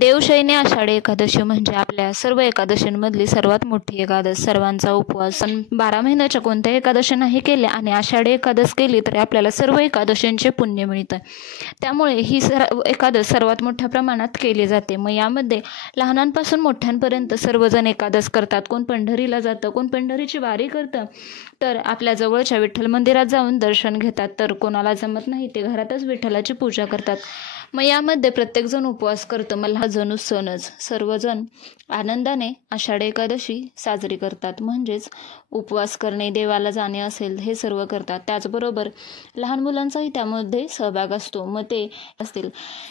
देवशयनी आषाढी एकादशी म्हणजे आपल्या सर्व एकादशींमधली सर्वात मोठी एकादश, सर्वांचा उपवास. 12 महिन्याच्या कोणत्या एकादशी नाही केल्या आणि आषाढी एकादश केली तरी आपल्याला सर्व एकादशींचे पुण्य मिळतं. त्यामुळे ही एकादश सर्वात मोठ्या प्रमाणात केली जाते. मग यामध्ये लहानांपासून मोठ्यांपर्यंत सर्वजण एकादश करतात. कोण पंढरीला जातं, कोण पंढरीची वारी करतं, तर आपल्या जवळच्या विठ्ठल मंदिरात जाऊन दर्शन घेतात. तर कोणाला जमत नाही ते घरातच विठ्ठलाची पूजा करतात. मग यामध्ये प्रत्येकजण उपवास करतं. मला हा जणू सणच. सर्वजण आनंदाने आषाढी एकादशी साजरी करतात. म्हणजेच उपवास करणे, देवाला जाणे असेल हे सर्व करतात. त्याचबरोबर लहान मुलांचाही त्यामध्ये सहभाग असतो. मग ते असतील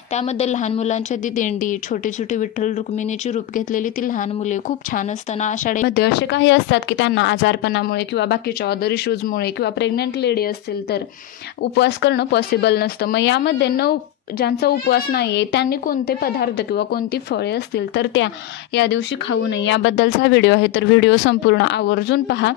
त्यामध्ये लहान मुलांच्या ती दिंडी, छोटी छोटी विठ्ठल रुक्मिणीची रूप घेतलेली ती लहान मुले खूप छान असताना आषाढीमध्ये असे काही असतात की त्यांना आजारपणामुळे किंवा बाकीच्या अदर इश्यूजमुळे किंवा प्रेग्नंट लेडी असतील तर उपवास करणं पॉसिबल नसतं. मग यामध्ये ज्यांचा उपवास नाही आहे त्यांनी कोणते पदार्थ किंवा कोणती फळे असतील तर या दिवशी खाऊ नये याबद्दलचा व्हिडिओ आहे. तर व्हिडिओ संपूर्ण आवर्जून पहा.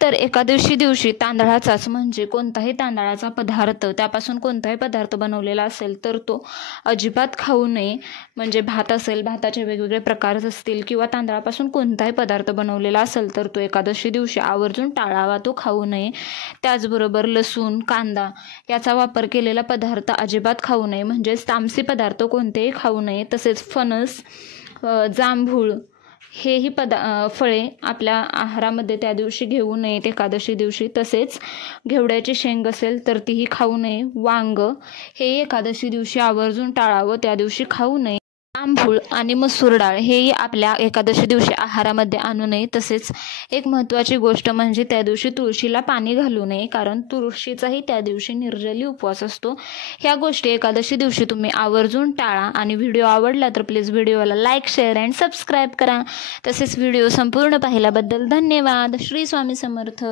तर एकादशी दिवशी तांदळाचाच म्हणजे कोणताही तांदळाचा पदार्थ, त्यापासून कोणताही पदार्थ बनवलेला असेल तर तो अजिबात खाऊ नये. म्हणजे भात असेल, भाताचे वेगवेगळे प्रकार असतील किंवा तांदळापासून कोणताही पदार्थ बनवलेला असेल तर तो एकादशी दिवशी आवर्जून टाळावा, तो खाऊ नये. त्याचबरोबर लसूण, कांदा याचा वापर केलेला पदार्थ अजिबात खाऊ नये. म्हणजेच तामसी पदार्थ कोणतेही खाऊ नये. तसेच फणस, जांभूळ हेही फळे आपल्या आहारामध्ये त्या दिवशी घेऊ नयेत एकादशी दिवशी. तसेच घेवड्याची शेंग असेल तर तीही खाऊ नये. वांग हे एकादशी दिवशी आवर्जून टाळावं, त्या दिवशी खाऊ नये. तांदूळ आणि मसूर डाळ हेही आपल्या एकादशी दिवशी आहारामध्ये आणू नये. तसेच एक महत्त्वाची गोष्ट म्हणजे त्या दिवशी तुळशीला पाणी घालू नये, कारण तुळशीचाही त्या दिवशी निर्जली उपवास असतो. ह्या गोष्टी एकादशी दिवशी तुम्ही आवर्जून टाळा. आणि व्हिडिओ आवडला तर प्लीज व्हिडिओला लाईक, शेअर अँड सबस्क्राईब करा. तसेच व्हिडिओ संपूर्ण पाहिल्याबद्दल धन्यवाद. श्री स्वामी समर्थ.